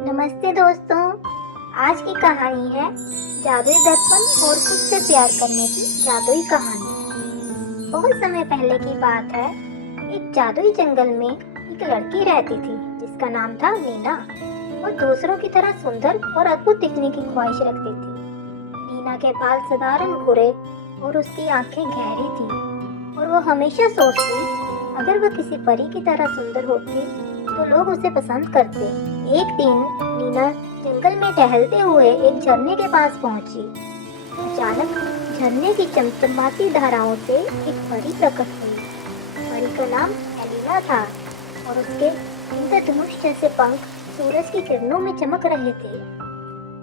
नमस्ते दोस्तों। आज की कहानी है जादुई दर्पण और खुद से प्यार करने की जादुई कहानी। बहुत समय पहले की बात है। एक जादुई जंगल में एक लड़की रहती थी जिसका नाम था नीना। वो दूसरों की तरह सुंदर और अद्भुत दिखने की ख्वाहिश रखती थी। नीना के बाल साधारण भूरे और उसकी आंखें गहरी थी और वो हमेशा सोचती अगर वह किसी परी की तरह सुंदर होती तो लोग उसे पसंद करते। एक दिन नीना जंगल में टहलते हुए एक झरने के पास पहुंची। अचानक झरने की चमचमाती धाराओं से एक परी प्रकट हुई। परी का नाम एलिना था और उसके इंद्रधनुष जैसे पंख सूरज की किरणों में चमक रहे थे।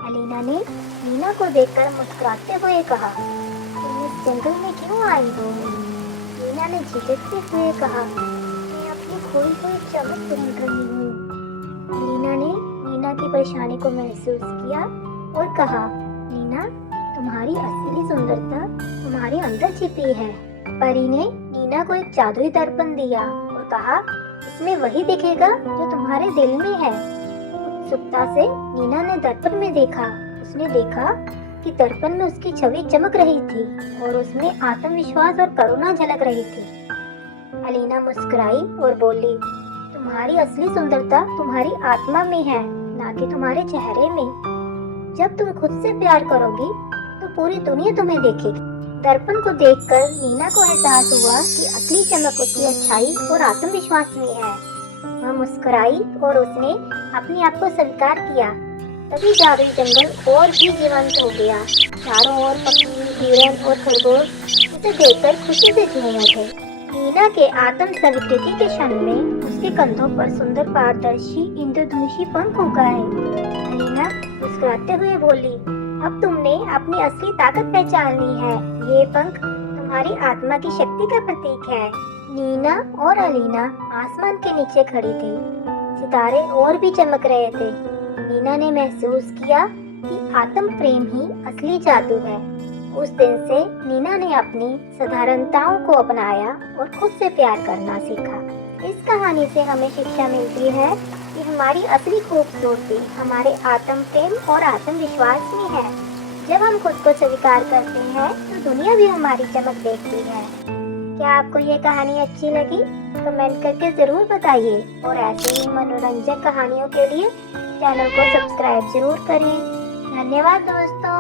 एलिना ने नीना को देखकर मुस्कुराते हुए कहा, तुम इस जंगल में क्यों आई हो? नीना ने झिझकते हुए कहा, मैं अपनी खोई हुई चमक ढूंढ रही हूँ। एलिना ने नीना की परेशानी को महसूस किया और कहा, नीना, तुम्हारी असली सुंदरता तुम्हारे अंदर छिपी है। परी ने नीना को एक जादुई दर्पण दिया और कहा, इसमें वही दिखेगा जो तुम्हारे दिल में है। उत्सुकता से नीना ने दर्पण में देखा। उसने देखा कि दर्पण में उसकी छवि चमक रही थी और उसमें आत्मविश्वास और करुणा झलक रही थी। एलिना मुस्कुराई और बोली, तुम्हारी असली सुंदरता तुम्हारी आत्मा में है, ना कि तुम्हारे चेहरे में। जब तुम खुद से प्यार करोगी तो पूरी दुनिया तुम्हें देखेगी। दर्पण को देखकर नीना को एहसास हुआ कि असली चमक उसकी अच्छाई और आत्मविश्वास में है। वह मुस्कुराई और उसने अपने आप को स्वीकार किया। तभी जादुई जंगल और भी जीवंत हो गया। चारों ओर पक्षी, हिरण और खरगोश उसे देखकर खुशी से झूम उठे। नीना के आत्म स्वीकृति के क्षण में उसके कंधों पर सुंदर पारदर्शी इंद्रधनुषी पंख उगाए। नीना मुस्कुराते हुए बोली, अब तुमने अपनी असली ताकत पहचान ली है। ये पंख तुम्हारी आत्मा की शक्ति का प्रतीक है। नीना और एलिना आसमान के नीचे खड़ी थी। सितारे और भी चमक रहे थे। नीना ने महसूस किया कि आत्म प्रेम ही असली जादू है। उस दिन से नीना ने अपनी साधारणताओं को अपनाया और खुद से प्यार करना सीखा। इस कहानी से हमें शिक्षा मिलती है कि हमारी असली खूबसूरती हमारे आत्म प्रेम और आत्मविश्वास में है। जब हम खुद को स्वीकार करते हैं तो दुनिया भी हमारी चमक देखती है। क्या आपको ये कहानी अच्छी लगी? कमेंट करके जरूर बताइए और ऐसे ही मनोरंजक कहानियों के लिए चैनल को सब्सक्राइब जरूर करें। धन्यवाद दोस्तों।